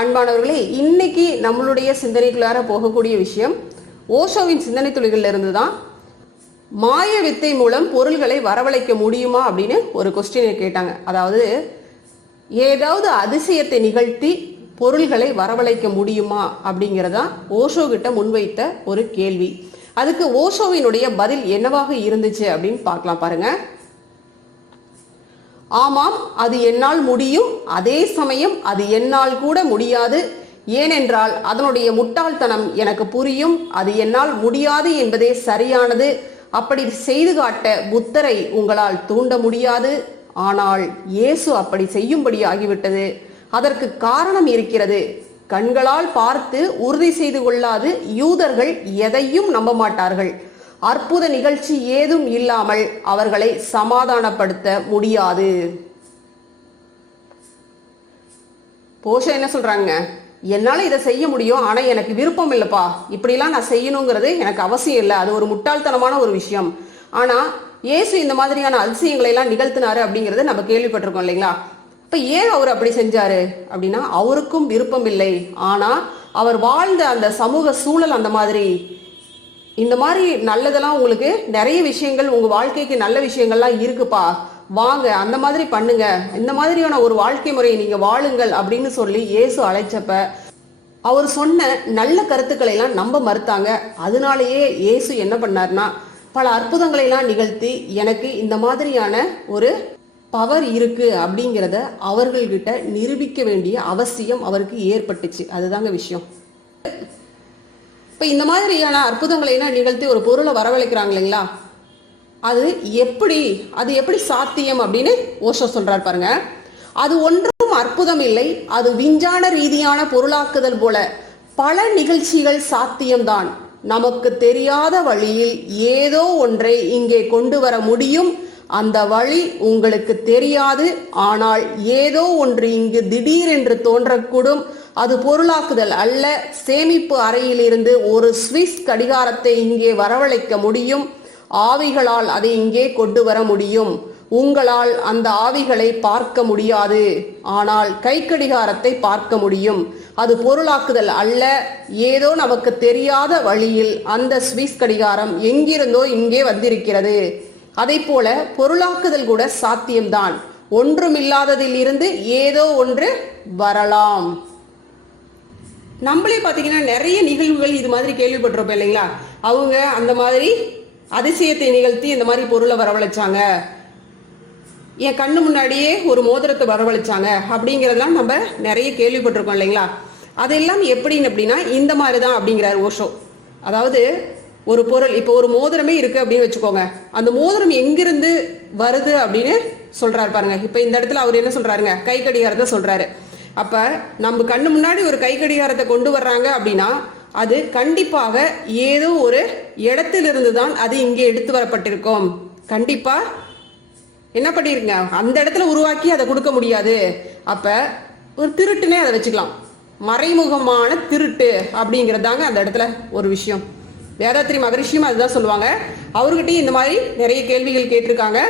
அன்பானவர்களே, இன்னைக்கு நம்மளுடைய சிந்தனைக்குள்ளார போகக்கூடிய விஷயம் ஓஷோவின் சிந்தனை துளிகள்ல இருந்து தான் மாய வித்தை மூலம் பொருள்களை வரவழைக்க முடியுமா அப்படின்னு ஒரு கொஸ்டினை கேட்டாங்க. அதாவது ஏதாவது அதிசயத்தை நிகழ்த்தி பொருள்களை வரவழைக்க முடியுமா அப்படிங்கிறதா ஓஷோ கிட்ட முன்வைத்த ஒரு கேள்வி. அதுக்கு ஓஷோவினுடைய பதில் என்னவாக இருந்துச்சு அப்படின்னு பார்க்கலாம் பாருங்க. ஆமாம், அது என்னால் முடியும். அதே சமயம் அது என்னால் கூட முடியாது. ஏனென்றால் அதனுடைய முட்டாள்தனம் எனக்கு புரியும். அது என்னால் முடியாது என்பதே சரியானது. அப்படி செய்து காட்ட புத்தரை உங்களால் தூண்ட முடியாது. ஆனால் இயேசு அப்படி செய்யும்படி ஆகிவிட்டது. அதற்கு காரணம் இருக்கிறது. கண்களால் பார்த்து உறுதி செய்து கொள்ளாது யூதர்கள் எதையும் நம்ப மாட்டார்கள். அற்புத நிகழ்ச்சி ஏதும் இல்லாமல் அவர்களை சமாதானப்படுத்த முடியாது. போஷா என்ன சொல்றாங்க? என்னால இதை செய்ய முடியும், ஆனா எனக்கு விருப்பம் இல்லப்பா, இப்படிலாம் நான் செய்யணுங்கிறது எனக்கு அவசியம் இல்லை, அது ஒரு முட்டாள்தனமான ஒரு விஷயம். ஆனா இயேசு இந்த மாதிரியான அதிசயங்களை எல்லாம் நிகழ்த்தினாரு அப்படிங்கறத நம்ம கேள்விப்பட்டிருக்கோம் இல்லைங்களா? இப்ப ஏன் அவர் அப்படி செஞ்சாரு அப்படின்னா, அவருக்கும் விருப்பம் இல்லை. ஆனா அவர் வாழ்ந்த அந்த சமூக சூழல் அந்த மாதிரி. இந்த மாதிரி நல்லதெல்லாம் உங்களுக்கு நிறைய விஷயங்கள் உங்க வாழ்க்கைக்கு நல்ல விஷயங்கள்லாம் இருக்குப்பா, வாங்க அந்த மாதிரி பண்ணுங்க, இந்த மாதிரியான ஒரு வாழ்க்கை முறையை நீங்க வாழுங்கள் அப்படின்னு சொல்லி இயேசு அழைச்சப்ப அவர் சொன்ன நல்ல கருத்துக்களை எல்லாம் நம்ப மறுத்தாங்க. அதனாலேயே இயேசு என்ன பண்ணார்னா பல அற்புதங்களை எல்லாம் நிகழ்த்தி எனக்கு இந்த மாதிரியான ஒரு பவர் இருக்கு அப்படிங்கிறத அவர்கள்கிட்ட நிரூபிக்க வேண்டிய அவசியம் அவருக்கு ஏற்பட்டுச்சு. அதுதாங்க விஷயம். இப்ப இந்த மாதிரியான அற்புதங்களை எல்லாம் நிகழ்த்தி ஒரு பொருளை வரவழைக்கிறாங்க இல்லைங்களா? அது எப்படி சாத்தியம் அப்படின்னு ஓஷோ சொல்றாரு பாருங்க. அது ஒன்றும் அற்புதம் இல்லை, அது விஞ்ஞான ரீதியான பொருளாக்குதல் போல பல நிகழ்ச்சிகள் சாத்தியம்தான். நமக்கு தெரியாத வழியில் ஏதோ ஒன்றை இங்கே கொண்டு வர முடியும். அந்த வழி உங்களுக்கு தெரியாது, ஆனால் ஏதோ ஒன்று இங்கு திடீரென்று தோன்றக்கூடும். அது பொருளாக்குதல் அல்ல. சேமிப்பு அறையில் இருந்து ஒரு ஸ்விஸ் கடிகாரத்தை இங்கே வரவழைக்க முடியும். ஆவிகளால் அதை இங்கே கொண்டு வர முடியும். உங்களால் அந்த ஆவிகளை பார்க்க முடியாது, ஆனால் கை கடிகாரத்தை பார்க்க முடியும். அது பொருளாக்குதல் அல்ல. ஏதோ நமக்கு தெரியாத வழியில் அந்த ஸ்விஸ் கடிகாரம் எங்கிருந்தோ இங்கே வந்திருக்கிறது. அதை போல பொருளாக்குதல் கூட சாத்தியம்தான். ஒன்றுமில்லாததில் இருந்து ஏதோ ஒன்று வரலாம். நம்மளே பார்த்தீங்கன்னா நிறைய நிகழ்வுகள் இது மாதிரி கேள்விப்பட்டிருப்போம் இல்லைங்களா? அவங்க அந்த மாதிரி அதிசயத்தை நிகழ்த்தி இந்த மாதிரி பொருளை வரவழைச்சாங்க, என் கண்ணு முன்னாடியே ஒரு மோதிரத்தை வரவழைச்சாங்க அப்படிங்கிறதெல்லாம் நம்ம நிறைய கேள்விப்பட்டிருக்கோம் இல்லைங்களா? அதெல்லாம் எப்படின்னு அப்படின்னா இந்த மாதிரி தான் அப்படிங்கிறார் ஓஷோ. அதாவது ஒரு பொருள், இப்போ ஒரு மோதிரமே இருக்கு அப்படின்னு வச்சுக்கோங்க, அந்த மோதிரம் எங்கிருந்து வருது அப்படின்னு சொல்றாரு பாருங்க. இப்ப இந்த இடத்துல அவர் என்ன சொல்றாருங்க? கை கடிகாரத்தை சொல்றாரு. அப்ப நம்ம கண்ணு முன்னாடி ஒரு கை கடிகாரத்தை கொண்டு வர்றாங்க அப்படின்னா அது கண்டிப்பாக ஏதோ ஒரு இடத்திலிருந்து தான் அது இங்கே எடுத்து வரப்பட்டிருக்கும். கண்டிப்பா என்ன பண்ணிருங்க, அந்த இடத்துல உருவாக்கி அதை கொடுக்க முடியாது. அப்ப ஒரு திருட்டுனே அதை வச்சுக்கலாம், மறைமுகமான திருட்டு அப்படிங்கிறதாங்க அந்த இடத்துல ஒரு விஷயம். வேதாத்திரி மகரிஷியும் அதுதான் சொல்லுவாங்க. அவர்கிட்டயும் இந்த மாதிரி நிறைய கேள்விகள் கேட்டிருக்காங்க.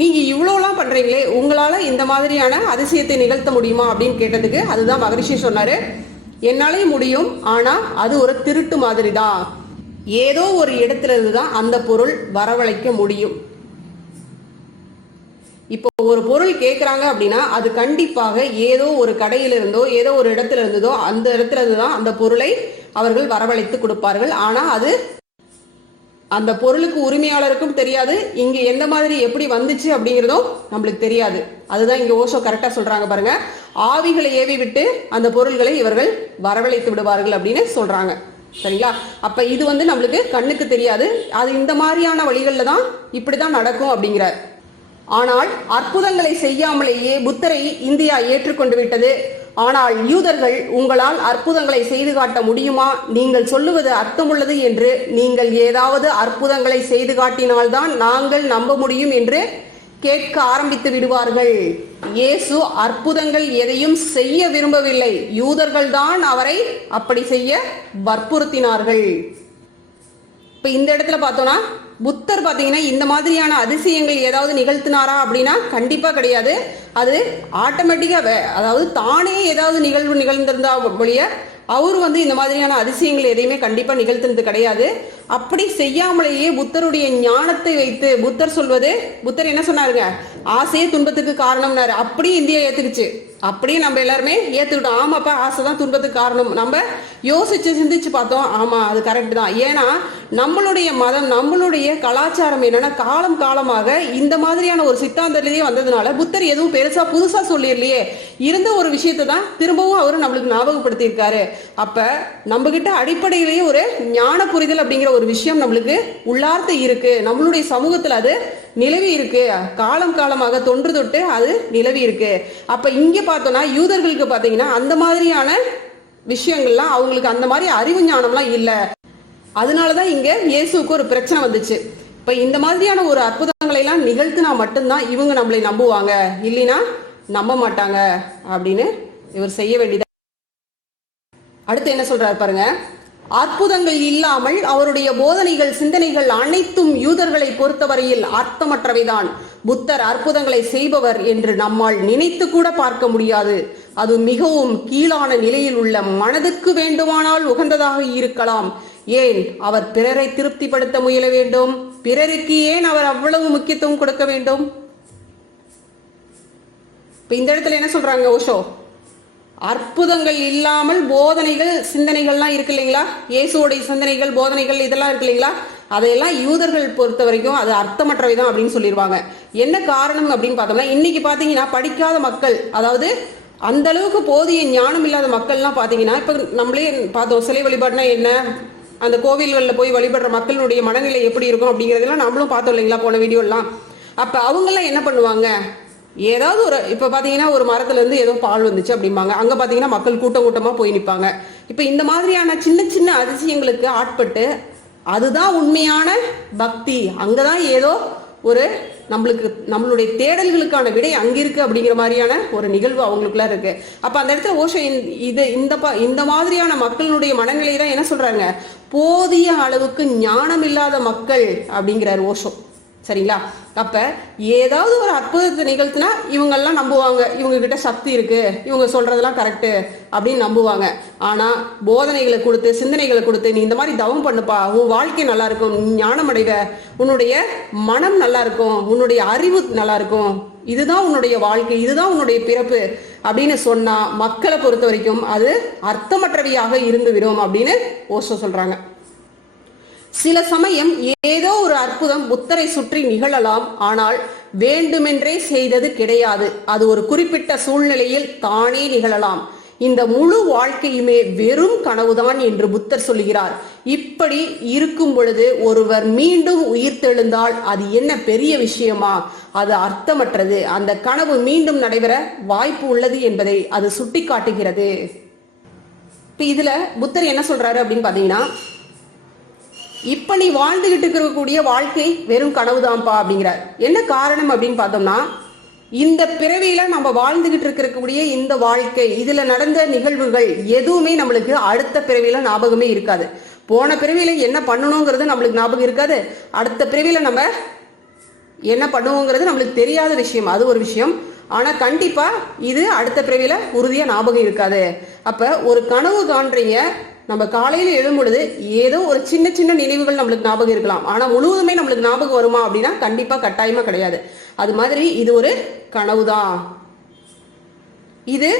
நீங்க இவ்வளோலாம் பண்றீங்களே, உங்களால இந்த மாதிரியான அதிசயத்தை நிகழ்த்த முடியுமா அப்படின்னு கேட்டதுக்கு அதுதான் மகரிஷி சொன்னாரு, என்னாலே முடியும், ஆனா அது ஒரு திருட்டு மாதிரி தான். ஏதோ ஒரு இடத்துல இருந்து தான் அந்த பொருள் வரவழைக்க முடியும். இப்போ ஒரு பொருள் கேட்கறாங்க அப்படின்னா அது கண்டிப்பாக ஏதோ ஒரு கடையிலிருந்தோ ஏதோ ஒரு இடத்துல இருந்ததோ அந்த இடத்துல இருந்து தான் அந்த பொருளை அவர்கள் வரவழைத்து கொடுப்பார்கள். ஆனா அது அந்த பொருளுக்கு உரிமையாளருக்கும் தெரியாது, இங்க எந்த மாதிரி எப்படி வந்துச்சு அப்படிங்கிறதும் நம்மளுக்கு தெரியாது. அதுதான் இங்க ஓஷோ கரெக்டா சொல்றாங்க பாருங்க. ஆவிகளை ஏவி விட்டு அந்த பொருள்களை இவர்கள் வரவழைத்து விடுவார்கள் அப்படின்னு சொல்றாங்க. சரிங்களா? அப்ப இது நம்மளுக்கு கண்ணுக்கு தெரியாது, அது இந்த மாதிரியான வழிகள்ல தான் இப்படிதான் நடக்கும் அப்படிங்கிறார். ஆனால் அற்புதங்களை செய்யாமலேயே புத்தரை இந்தியா ஏற்றுக்கொண்டு விட்டது. ஆனால் யூதர்கள் உங்களால் அற்புதங்களை செய்து காட்ட முடியுமா, நீங்கள் சொல்லுவது அர்த்தமுள்ளது என்று, நீங்கள் ஏதாவது அற்புதங்களை செய்து காட்டினால்தான் நாங்கள் நம்ப முடியும் என்று கேட்க ஆரம்பித்து விடுவார்கள். இயேசு அற்புதங்கள் எதையும் செய்ய விரும்பவில்லை, யூதர்கள் தான் அவரை அப்படி செய்ய வற்புறுத்தினார்கள். இப்ப இந்த இடத்துல பார்த்தோம்னா புத்தர் பாத்தீங்கன்னா இந்த மாதிரியான அதிசயங்கள் ஏதாவது நிகழ்த்தினாரா அப்படின்னா கண்டிப்பா கிடையாது. அது ஆட்டோமேட்டிக்கா அதாவது தானே ஏதாவது நிகழ்வு நிகழ்ந்திருந்தா ஒழிய அவர் இந்த மாதிரியான அதிசயங்கள் எதையுமே கண்டிப்பா நிகழ்த்தினது கிடையாது. அப்படி செய்யாமலேயே புத்தருடைய ஞானத்தை வைத்து புத்தர் என்ன சொன்னாருங்க, ஆசையே துன்பத்துக்கு காரணம்னாரு. அப்படியே இந்தியா ஏத்துக்குச்சு. அப்படியே நம்ம எல்லாருமே ஏத்துக்கிட்டோம். ஆமாப்பா, ஆசைதான் துன்பத்துக்கு காரணம். நம்ம யோசிச்சு சிந்திச்சு பார்த்தோம். ஆமா, அது கரெக்ட் தான். ஏன்னா நம்மளுடைய மதம், நம்மளுடைய கலாச்சாரம் என்னன்னா காலம் காலமாக இந்த மாதிரியான ஒரு சித்தாந்தத்திலேயே வந்ததுனால புத்தர் எதுவும் பெருசா புதுசா சொல்லிடலையே, இருந்த ஒரு விஷயத்தை தான் திரும்பவும் அவரு நம்மளுக்கு ஞாபகப்படுத்தி இருக்காரு. அப்ப நம்ம கிட்ட அடிப்படையிலேயே ஒரு ஞான புரிதல் அப்படிங்கிற ஒரு விஷயம் நம்மளுக்கு உள்ளார்த்த இருக்கு. நம்மளுடைய சமூகத்துல அது நிலவி இருக்கு. காலம் காலமாக தொன்று தொட்டு அது நிலவி இருக்கு. அப்ப இங்க பார்த்தோம்னா யூதர்களுக்கு பாத்தீங்கன்னா அந்த மாதிரியான விஷயங்கள்லாம் அவங்களுக்கு அந்த மாதிரி அறிவு ஞானம்லாம் இல்ல. அதனாலதான் இங்க இயேசுக்கு ஒரு பிரச்சனை வந்துச்சு. இப்ப இந்த மாதிரியான ஒரு அற்புதங்களை எல்லாம் நிகழ்த்தினா மட்டும்தான் இவங்க நம்மளை நம்புவாங்க, இல்லைன்னா நம்ப மாட்டாங்க அப்படின்னு இவர் செய்ய வேண்டியது. அடுத்து என்ன சொல்றாரு பாருங்க, அற்புதங்கள் இல்லாமல் அவருடைய போதனைகள் சிந்தனைகள் அனைத்தும் யூதர்களை பொறுத்தவரையில் அர்த்தமற்றவைதான். புத்தர் அற்புதங்களை செய்பவர் என்று நம்மால் நினைத்து கூட பார்க்க முடியாது. அது மிகவும் கீழான நிலையில் உள்ள மனதுக்கு வேண்டுமானால் உகந்ததாக இருக்கலாம். ஏன் அவர் பிறரை திருப்திப்படுத்த முயல வேண்டும்? பிறருக்கு ஏன் அவர் அவ்வளவு முக்கியத்துவம் கொடுக்க வேண்டும்? இப்ப இந்த இடத்துல என்ன சொல்றாங்க ஓஷோ, அற்புதங்கள் இல்லாமல் போதனைகள் சிந்தனைகள்லாம் இருக்கு இல்லைங்களா, இயேசுவோடைய சிந்தனைகள் போதனைகள் இதெல்லாம் இருக்கு இல்லைங்களா, அதையெல்லாம் யூதர்கள் பொறுத்த வரைக்கும் அது அர்த்தமற்றவைதான் அப்படின்னு சொல்லிடுவாங்க. என்ன காரணம் அப்படின்னு பார்த்தோம்னா, இன்னைக்கு பாத்தீங்கன்னா படிக்காத மக்கள், அதாவது அந்த அளவுக்கு போதிய ஞானம் இல்லாத மக்கள்லாம் பாத்தீங்கன்னா, இப்ப நம்மளே பார்த்தோம் சிலை வழிபாடுனா என்ன, அந்த கோவில்களில் போய் வழிபடுற மக்களுடைய மனநிலை எப்படி இருக்கும் அப்படிங்கிறதெல்லாம் நம்மளும் பார்த்தோம் இல்லைங்களா போன வீடியோலாம். அப்ப அவங்கெல்லாம் என்ன பண்ணுவாங்க, ஏதாவது ஒரு இப்ப பாத்தீங்கன்னா ஒரு மரத்துல இருந்து ஏதோ பால் வந்துச்சு அப்படிம்பாங்க, அங்க பாத்தீங்கன்னா மக்கள் கூட்டம் கூட்டமா போய் நிற்பாங்க. இப்ப இந்த மாதிரியான சின்ன சின்ன அதிசயங்களுக்கு ஆட்பட்டு அதுதான் உண்மையான பக்தி, அங்கதான் ஏதோ ஒரு நம்மளுடைய தேடல்களுக்கான விடை அங்கிருக்கு அப்படிங்கிற மாதிரியான ஒரு நிகழ்வு அவங்களுக்குள்ள இருக்கு. அப்ப அந்த இடத்துல ஓஷோ இந்த மாதிரியான மக்களுடைய மனநிலை தான் என்ன சொல்றாங்க, போதிய அளவுக்கு ஞானம் இல்லாத மக்கள் அப்படிங்கிறார் ஓஷோ. சரிங்களா? அப்ப ஏதாவது ஒரு அற்புதத்தை நிகழ்த்தினா இவங்கெல்லாம் நம்புவாங்க, இவங்க கிட்ட சக்தி இருக்கு, இவங்க சொல்றதெல்லாம் கரெக்ட் அப்படின்னு நம்புவாங்க. ஆனா போதனைகளை கொடுத்து சிந்தனைகளை கொடுத்து நீ இந்த மாதிரி தவம் பண்ணுப்பா, உன் வாழ்க்கை நல்லா இருக்கும், ஞானம் அடைவ, உன்னுடைய மனம் நல்லா இருக்கும், உன்னுடைய அறிவு நல்லா இருக்கும், இதுதான் உன்னுடைய வாழ்க்கை, இதுதான் உன்னுடைய பிறப்பு அப்படின்னு சொன்னா மக்களை பொறுத்த வரைக்கும் அது அர்த்தமற்றவையாக இருந்துவிடும் அப்படின்னு ஓஷோ சொல்றாங்க. சில சமயம் ஏதோ ஒரு அற்புதம் புத்தரை சுற்றி நிகழலாம், ஆனால் வேண்டுமென்றே செய்தது கிடையாது. அது ஒரு குறிப்பிட்ட சூழ்நிலையில் தானே நிகழலாம். இந்த முழு வாழ்க்கையுமே வெறும் கனவுதான் என்று புத்தர் சொல்கிறார். இப்படி இருக்கும் பொழுது ஒருவர் மீண்டும் உயிர்த்தெழுந்தால் அது என்ன பெரிய விஷயமா? அது அர்த்தமற்றது. அந்த கனவு மீண்டும் நடைபெற வாய்ப்பு உள்ளது என்பதை அது சுட்டி காட்டுகிறது. இப்ப இதுல புத்தர் என்ன சொல்றாரு அப்படின்னு பாத்தீங்கன்னா, இப்ப நீ வாழ்ந்துகிட்டு இருக்கக்கூடிய வாழ்க்கை வெறும் கனவுதான்ப்பா அப்படிங்கிறார். என்ன காரணம் அப்படின்னு பார்த்தோம்னா, இந்த பிறவியில நம்ம வாழ்ந்துகிட்டு இருக்கக்கூடிய இந்த வாழ்க்கை, இதுல நடந்த நிகழ்வுகள் எதுவுமே நம்மளுக்கு அடுத்த பிறவியில ஞாபகமே இருக்காது. போன பிறவியில என்ன பண்ணணுங்கிறது நம்மளுக்கு ஞாபகம் இருக்காது, அடுத்த பிறவியில நம்ம என்ன பண்ணுவோங்கிறது நம்மளுக்கு தெரியாத விஷயம், அது ஒரு விஷயம். ஆனா கண்டிப்பா இது அடுத்த பிறவியில உறுதியா ஞாபகம் இருக்காது. அப்ப ஒரு கனவு காண்றீங்க, நம்ம காலையில எழும் பொழுது ஏதோ ஒரு சின்ன சின்ன நினைவுகள் நம்மளுக்கு ஞாபகம் இருக்கலாம், ஆனா முழுவதுமே நம்மளுக்கு ஞாபகம் வருமா அப்படின்னா கண்டிப்பா கட்டாயமா கிடையாது. அது மாதிரி இது ஒரு கனவுதான். இது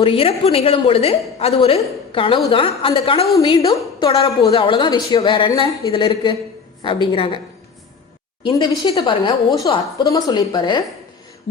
ஒரு இறப்பு நிகழும் பொழுது அது ஒரு கனவுதான், அந்த கனவு மீண்டும் தொடரப்போகுது, அவ்வளவுதான் விஷயம், வேற என்ன இதுல இருக்கு அப்படிங்கிறாங்க. இந்த விஷயத்தை பாருங்க, ஓஷோ அற்புதமா சொல்லியிருப்பாரு.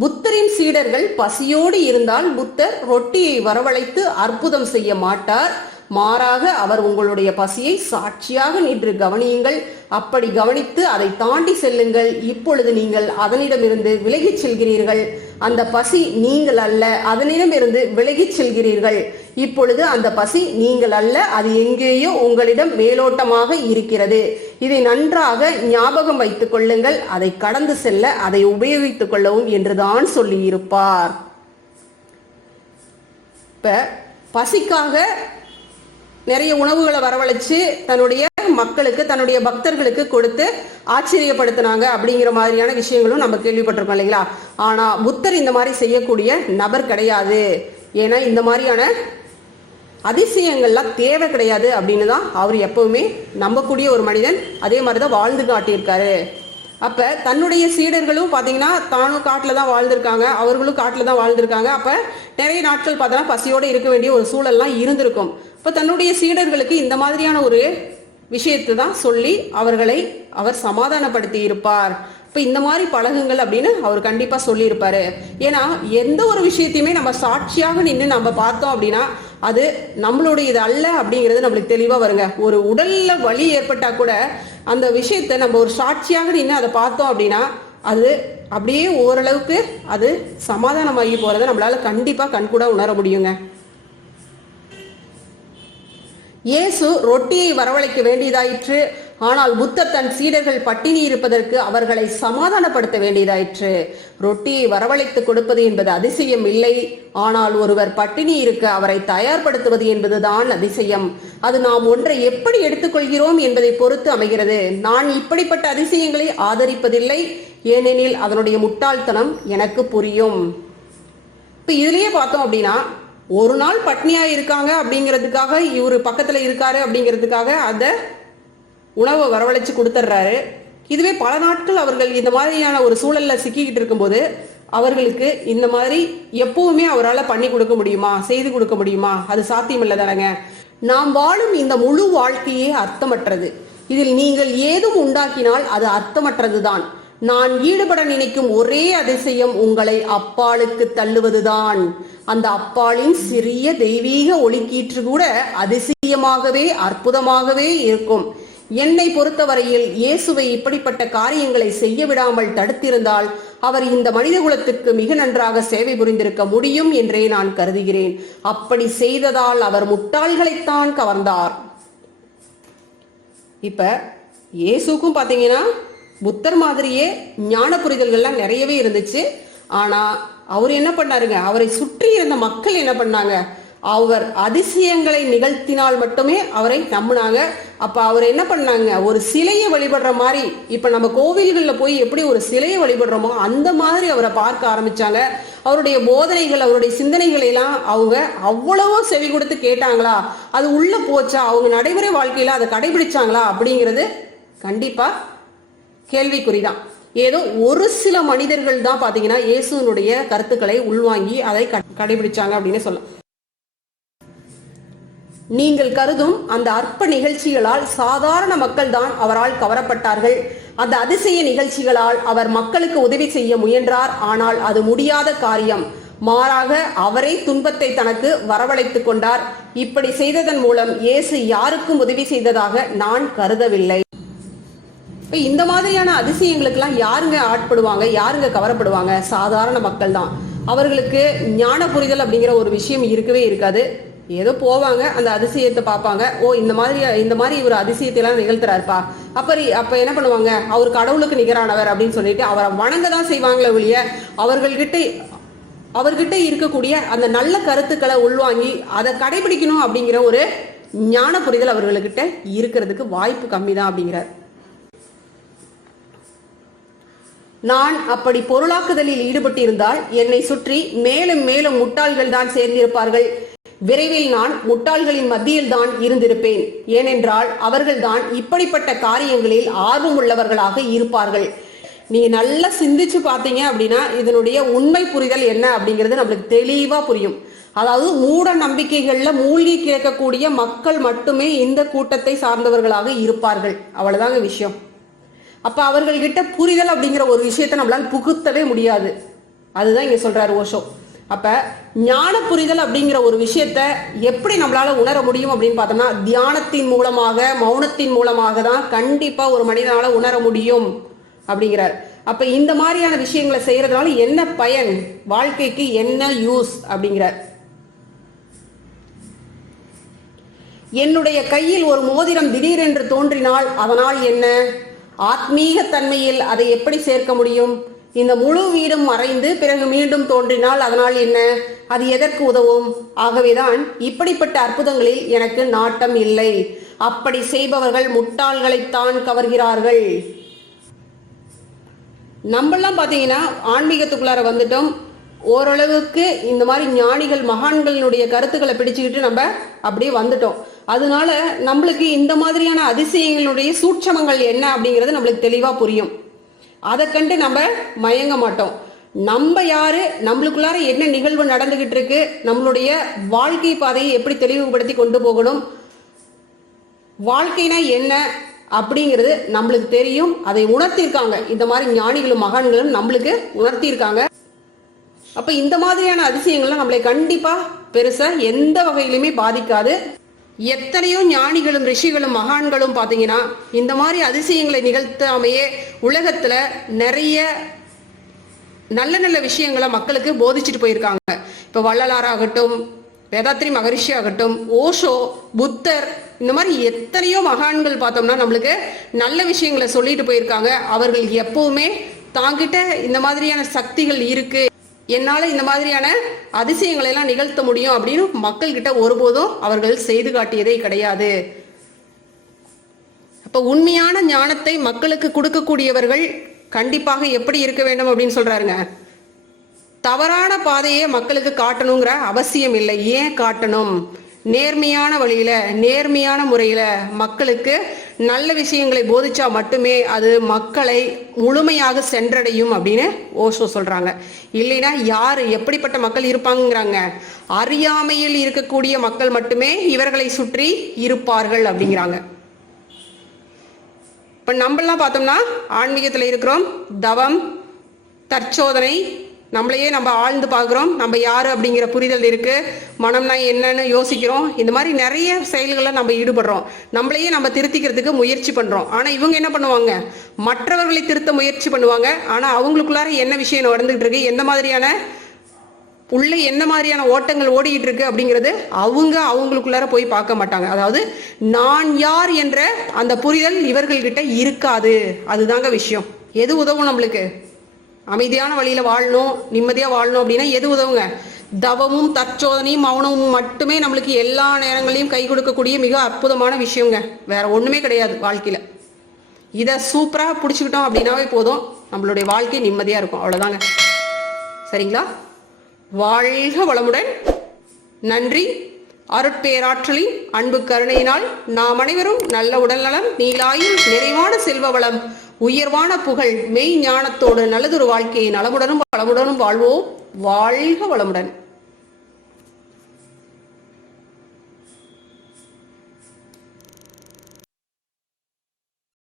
புத்தரின் சீடர்கள் பசியோடு இருந்தால் புத்தர் ரொட்டியை வரவழைத்து அற்புதம் செய்ய மாட்டார், மாறாக அவர் உங்களுடைய பசியை சாட்சியாக நின்று கவனியுங்கள், அப்படி கவனித்து அதை தாண்டி செல்லுங்கள். இப்பொழுது நீங்கள் அதனிடமிருந்து விலகிச் செல்கிறீர்கள், அந்த பசி நீங்கள் அல்ல, அதனிடமிருந்து விலகிச் செல்கிறீர்கள். இப்பொழுது அந்த பசி நீங்கள் அல்ல, அது எங்கேயோ உங்களிடம் மேலோட்டமாக இருக்கிறது. இதை நன்றாக ஞாபகம் வைத்துக் கொள்ளுங்கள், அதை கடந்து செல்ல அதை உபயோகித்துக் கொள்ளவும் என்றுதான் சொல்லி இருப்பார். இப்ப பசிக்காக நிறைய உணவுகளை வரவழைச்சு தன்னுடைய மக்களுக்கு தன்னுடைய பக்தர்களுக்கு கொடுத்து ஆச்சரியப்படுத்தினாங்க அப்படிங்கிற மாதிரியான விஷயங்களும் நம்ம கேள்விப்பட்டிருக்கோம் இல்லைங்களா. ஆனா புத்தர் இந்த மாதிரி செய்யக்கூடிய நபர் கிடையாது. ஏன்னா இந்த மாதிரியான அதிசயங்கள்லாம் தேவை கிடையாது அப்படின்னு தான் அவர் எப்பவுமே நம்பக்கூடிய ஒரு மனிதன். அதே மாதிரி தான் வாழ்ந்து காட்டியிருக்காரு. அப்ப தன்னுடைய சீடர்களும் பாத்தீங்கன்னா தானும் காட்டுல தான் வாழ்ந்திருக்காங்க, அவர்களும் காட்டுல தான் வாழ்ந்திருக்காங்க. அப்ப நிறைய நாட்கள் பார்த்தோன்னா பசியோட இருக்க வேண்டிய ஒரு சூழல்லாம் இருந்திருக்கும். இப்ப தன்னுடைய சீடர்களுக்கு இந்த மாதிரியான ஒரு விஷயத்தை தான் சொல்லி அவர்களை அவர் சமாதானப்படுத்தி இருப்பார். இப்ப இந்த மாதிரி பழகுங்கள் அப்படின்னு அவர் கண்டிப்பா சொல்லி இருப்பாரு. ஏன்னா எந்த ஒரு விஷயத்தையுமே நம்ம சாட்சியாக நின்று நம்ம பார்த்தோம் அப்படின்னா அது நம்மளுடைய இது அல்ல அப்படிங்கிறது நம்மளுக்கு தெளிவா வருங்க. ஒரு உடல்ல வலி ஏற்பட்டா கூட அந்த விஷயத்தை நம்ம ஒரு சாட்சியாக நின்று அதை பார்த்தோம் அப்படின்னா அது அப்படியே ஓரளவுக்கு அது சமாதானமாகி போறதை நம்மளால கண்டிப்பா கண்கூட உணர முடியுங்க. இயேசு ரொட்டியை வரவழைக்க வேண்டியதாயிற்று. ஆனால் புத்தர் தன் சீடர்கள் பட்டினி இருப்பதற்கு அவர்களை சமாதானப்படுத்த வேண்டியதாயிற்று. ரொட்டியை வரவழைத்து கொடுப்பது என்பது அதிசயம் இல்லை. ஆனால் ஒருவர் பட்டினி இருக்க அவரை தயார்படுத்துவது என்பதுதான் அதிசயம். அது நாம் ஒன்றை எப்படி எடுத்துக்கொள்கிறோம் என்பதை பொறுத்து அமைகிறது. நான் இப்படிப்பட்ட அதிசயங்களை ஆதரிப்பதில்லை, ஏனெனில் அதனுடைய முட்டாள்தனம் எனக்கு புரியும். இப்ப இதுலயே பார்த்தோம் அப்படின்னா ஒரு நாள் பட்னியா இருக்காங்க அப்படிங்கிறதுக்காக இவரு பக்கத்துல இருக்காரு அப்படிங்கிறதுக்காக அதை உணவை வரவழைச்சு கொடுத்துட்றாரு. இதுவே பல நாட்கள் அவர்கள் இந்த மாதிரியான ஒரு சூழல்ல சிக்கிக்கிட்டு இருக்கும்போது அவர்களுக்கு இந்த மாதிரி எப்பவுமே அவரால் பண்ணி கொடுக்க முடியுமா, செய்து கொடுக்க முடியுமா? அது சாத்தியமில்லை தானங்க. நாம் வாழும் இந்த முழு வாழ்க்கையே அர்த்தமற்றது. இதில் நீங்கள் ஏதும் உண்டாக்கினால் அது அர்த்தமற்றதுதான். நான் ஈடுபட நினைக்கும் ஒரே அதிசயம் உங்களை அப்பாலுக்கு தள்ளுவதுதான். அந்த அப்பாலின் சிறிய தெய்வீக ஒளிக்கீற்று கூட அதிசயமாகவே அற்புதமாகவே இருக்கும். என்னை பொறுத்தவரையில் இயேசுவை இப்படிப்பட்ட காரியங்களை செய்ய விடாமல் தடுத்திருந்தால் அவர் இந்த மனித குலத்துக்கு மிக நன்றாக சேவை புரிந்திருக்க முடியும் என்றே நான் கருதுகிறேன். அப்படி செய்ததால் அவர் முட்டாள்களைத்தான் கவர்ந்தார். இப்ப இயேசுக்கும் பாத்தீங்கன்னா புத்தர் மாதிரியே ஞான புரிதல்கள்லாம் நிறையவே இருந்துச்சு. ஆனா அவர் என்ன பண்ணாருங்க, அவரை சுற்றி இருந்த மக்கள் என்ன பண்ணாங்க, அவர் அதிசயங்களை நிகழ்த்தினால் மட்டுமே அவரை நம்பினாங்க. அப்ப அவர் என்ன பண்ணாங்க, ஒரு சிலையை வழிபடுற மாதிரி, இப்ப நம்ம கோவில்கள்ல போய் எப்படி ஒரு சிலையை வழிபடுறோமோ அந்த மாதிரி அவரை பார்க்க ஆரம்பிச்சாங்க. அவருடைய போதனைகள், அவருடைய சிந்தனைகளை எல்லாம் அவங்க அவ்வளவோ செவி கொடுத்து கேட்டாங்களா, அது உள்ள போச்சா, அவங்க நடைமுறை வாழ்க்கையில அதை கடைபிடிச்சாங்களா அப்படிங்கிறது கண்டிப்பா கேள்விக்குறிதான். ஏதோ ஒரு சில மனிதர்கள் தான் பாத்தீங்கன்னா இயேசுனுடைய கருத்துக்களை உள்வாங்கி அதை கடைபிடிச்சாங்க அப்படின்னு சொல்லலாம். நீங்கள் கருதும் அந்த அற்ப நிகழ்ச்சிகளால் சாதாரண மக்கள் தான் அவரால் கவரப்பட்டார்கள். அந்த அதிசய நிகழ்ச்சிகளால் அவர் மக்களுக்கு உதவி செய்ய முயன்றார். ஆனால் அது முடியாத காரியம். மாறாக அவரே துன்பத்தை தனக்கு வரவழைத்துக் கொண்டார். இப்படி செய்ததன் மூலம் இயேசு யாருக்கும் உதவி செய்ததாக நான் கருதவில்லை. இப்ப இந்த மாதிரியான அதிசயங்களுக்கெல்லாம் யாருங்க ஆட்படுவாங்க, யாருங்க கவரப்படுவாங்க? சாதாரண மக்கள் தான். அவர்களுக்கு ஞான புரிதல் அப்படிங்கிற ஒரு விஷயம் இருக்கவே இருக்காது. ஏதோ போவாங்க, அந்த அதிசயத்தை பார்ப்பாங்க, ஓ இந்த மாதிரி இவர் அதிசயத்தை எல்லாம் நிகழ்த்துறாருப்பா, அப்ப என்ன பண்ணுவாங்க, அவர் கடவுளுக்கு நிகரானவர் அப்படின்னு சொல்லிட்டு அவரை வணங்க தான் செய்வாங்களே ஒழிய அவர்கிட்ட இருக்கக்கூடிய அந்த நல்ல கருத்துக்களை உள்வாங்கி அதை கடைபிடிக்கணும் அப்படிங்கிற ஒரு ஞான புரிதல் அவர்கள்கிட்ட இருக்கிறதுக்கு வாய்ப்பு கம்மி தான் அப்படிங்கிறார். நான் அப்படி பொருளாக்குதலில் ஈடுபட்டு இருந்தால் என்னை சுற்றி மேலும் மேலும் முட்டாள்கள் தான் சேர்ந்திருப்பார்கள். விரைவில் நான் முட்டாள்களின் மத்தியில் தான் இருந்திருப்பேன். ஏனென்றால் அவர்கள் தான் இப்படிப்பட்ட காரியங்களில் ஆர்வம் உள்ளவர்களாக இருப்பார்கள். நீங்க நல்லா சிந்திச்சு பார்த்தீங்க அப்படின்னா இதனுடைய உண்மை புரிதல் என்ன அப்படிங்கிறது நம்மளுக்கு தெளிவா புரியும். அதாவது மூட நம்பிக்கைகள்ல மூழ்கி கிடக்கக்கூடிய மக்கள் மட்டுமே இந்த கூட்டத்தை சார்ந்தவர்களாக இருப்பார்கள். அவ்வளவுதாங்க விஷயம். அப்ப அவர்கள்கிட்ட புரிதல் அப்படிங்கிற ஒரு விஷயத்த நம்மளால புகுத்தவே முடியாது. அதுதான் இங்க சொல்றாரு ஓஷோ. அப்ப ஞான புரிதல் அப்படிங்கிற ஒரு விஷயத்த எப்படி நம்மளால உணர முடியும் அப்படின்னு பார்த்தோம்னா தியானத்தின் மூலமாக, மௌனத்தின் மூலமாக தான் கண்டிப்பா ஒரு மனிதனால உணர முடியும் அப்படிங்கிறார். அப்ப இந்த மாதிரியான விஷயங்களை செய்யறதுனால என்ன பயன், வாழ்க்கைக்கு என்ன யூஸ் அப்படிங்கிறார். என்னுடைய கையில் ஒரு மோதிரம் திடீரென்று தோன்றினால் அதனால் என்ன? ஆத்மீக தன்மையில் அதை எப்படி சேர்க்க முடியும்? இந்த முழு வீடும் மறைந்து பிறகு மீண்டும் தோன்றினால் அதனால் என்ன? அது எதற்கு உதவும்? ஆகவேதான் இப்படிப்பட்ட அற்புதங்களில் எனக்கு நாட்டம் இல்லை. அப்படி செய்பவர்கள் முட்டாள்களைத்தான் கவர்கிறார்கள். நம்மெல்லாம் பாத்தீங்கன்னா ஆன்மீகத்துக்குள்ளார வந்துட்டோம். ஓரளவுக்கு இந்த மாதிரி ஞானிகள் மகான்களினுடைய கருத்துக்களை பிடிச்சுக்கிட்டு நம்ம அப்படியே வந்துட்டோம். அதனால நம்மளுக்கு இந்த மாதிரியான அதிசயங்களுடைய சூட்சமங்கள் என்ன அப்படிங்கிறது நம்மளுக்கு தெளிவா புரியும். அதை கண்டு நம்ம மயங்க மாட்டோம். நம்ம யாரு, நம்மளுக்குள்ளார என்ன நிகழ்வு நடந்துகிட்டு இருக்கு, நம்மளுடைய வாழ்க்கை பாதையை எப்படி தெளிவுபடுத்தி கொண்டு போகணும், வாழ்க்கைனா என்ன அப்படிங்கிறது நம்மளுக்கு தெரியும். அதை உணர்த்திருக்காங்க இந்த மாதிரி ஞானிகளும் மகான்களும் நம்மளுக்கு உணர்த்திருக்காங்க. அப்ப இந்த மாதிரியான அதிசயங்கள்லாம் நம்மளை கண்டிப்பா பெருசா எந்த வகையிலுமே பாதிக்காது. எத்தனையோ ஞானிகளும் ரிஷிகளும் மகான்களும் பாத்தீங்கன்னா இந்த மாதிரி அதிசயங்களை நிகழ்த்தாமையே உலகத்துல நிறைய நல்ல நல்ல விஷயங்களை மக்களுக்கு போதிச்சுட்டு போயிருக்காங்க. இப்ப வள்ளலாராகட்டும், வேதாத்ரி மகரிஷி ஆகட்டும், ஓஷோ, புத்தர், இந்த மாதிரி எத்தனையோ மகான்கள் பார்த்தோம்னா நம்மளுக்கு நல்ல விஷயங்களை சொல்லிட்டு போயிருக்காங்க. அவர்கள் எப்பவுமே தாங்கிட்ட இந்த மாதிரியான சக்திகள் இருக்கு, என்னால இந்த மாதிரியான அதிசயங்களை எல்லாம் நிகழ்த்த முடியும் அப்படின்னு மக்கள் கிட்ட ஒருபோதும் அவர்கள் செய்து காட்டியதே கிடையாது. அப்ப உண்மையான ஞானத்தை மக்களுக்கு கொடுக்கக்கூடியவர்கள் கண்டிப்பாக எப்படி இருக்க வேண்டும் அப்படின்னு சொல்றாருங்க. தவறான பாதையை மக்களுக்கு காட்டணுங்கிற அவசியம் இல்லை. ஏன் காட்டணும்? நேர்மையான வழியில நேர்மையான முறையில மக்களுக்கு நல்ல விஷயங்களை போதிச்சா மட்டுமே அது மக்களை முழுமையாக சென்றடையும் அப்படின்னு ஓஷோ சொல்றாங்க. இல்லைன்னா யாரு எப்படிப்பட்ட மக்கள் இருப்பாங்கிறாங்க? அறியாமையில் இருக்கக்கூடிய மக்கள் மட்டுமே இவர்களை சுற்றி இருப்பார்கள் அப்படிங்கிறாங்க. இப்ப நம்மளாம் பார்த்தோம்னா ஆன்மீகத்துல இருக்கிறோம், தவம், தற்சோதனை, நம்மளையே நம்ம ஆழ்ந்து பார்க்குறோம், நம்ம யாரு அப்படிங்கிற புரிதல் இருக்கு, மனம்னா என்னன்னு யோசிக்கிறோம். இந்த மாதிரி நிறைய செயல்களை நம்ம ஈடுபடுறோம், நம்மளையே நம்ம திருத்திக்கிறதுக்கு முயற்சி பண்றோம். ஆனா இவங்க என்ன பண்ணுவாங்க? மற்றவர்களை திருத்த முயற்சி பண்ணுவாங்க. ஆனா அவங்களுக்குள்ளார என்ன விஷயம் நடந்துகிட்டு இருக்கு, எந்த மாதிரியான உள்ள என்ன மாதிரியான ஓட்டங்கள் ஓடிக்கிட்டு இருக்கு அப்படிங்கிறது அவங்களுக்குள்ளார போய் பார்க்க மாட்டாங்க. அதாவது நான் யார் என்ற அந்த புரிதல் இவர்கள்கிட்ட இருக்காது. அதுதாங்க விஷயம். எது உதவும் நம்மளுக்கு? அமைதியான வழியில வாழணும், நிம்மதியா வாழணும் அப்படின்னா எது உதவுங்க? தவமும் தற்சோதனையும் மௌனமும் மட்டுமே நம்மளுக்கு எல்லா நேரங்களையும் கை கொடுக்கக்கூடிய மிக அற்புதமான விஷயங்க. வேற ஒண்ணுமே கிடையாது வாழ்க்கையில. இதை சூப்பரா பிடிச்சுக்கிட்டோம் அப்படின்னாவே போதும், நம்மளுடைய வாழ்க்கை நிம்மதியா இருக்கும். அவ்வளவுதாங்க. சரிங்களா? வாழ்க வளமுடன். நன்றி. அருட்பேராற்றலின் அன்பு கருணையினால் நாம் அனைவரும் நல்ல உடல்நலம், நீலாயுள், நிறைவான செல்வ வளம், உயர்வான புகழ், மெய் ஞானத்தோடு நல்லதொரு வாழ்க்கையை நலமுடனும் வளமுடனும் வாழ்வோம். வாழ்க வளமுடன்.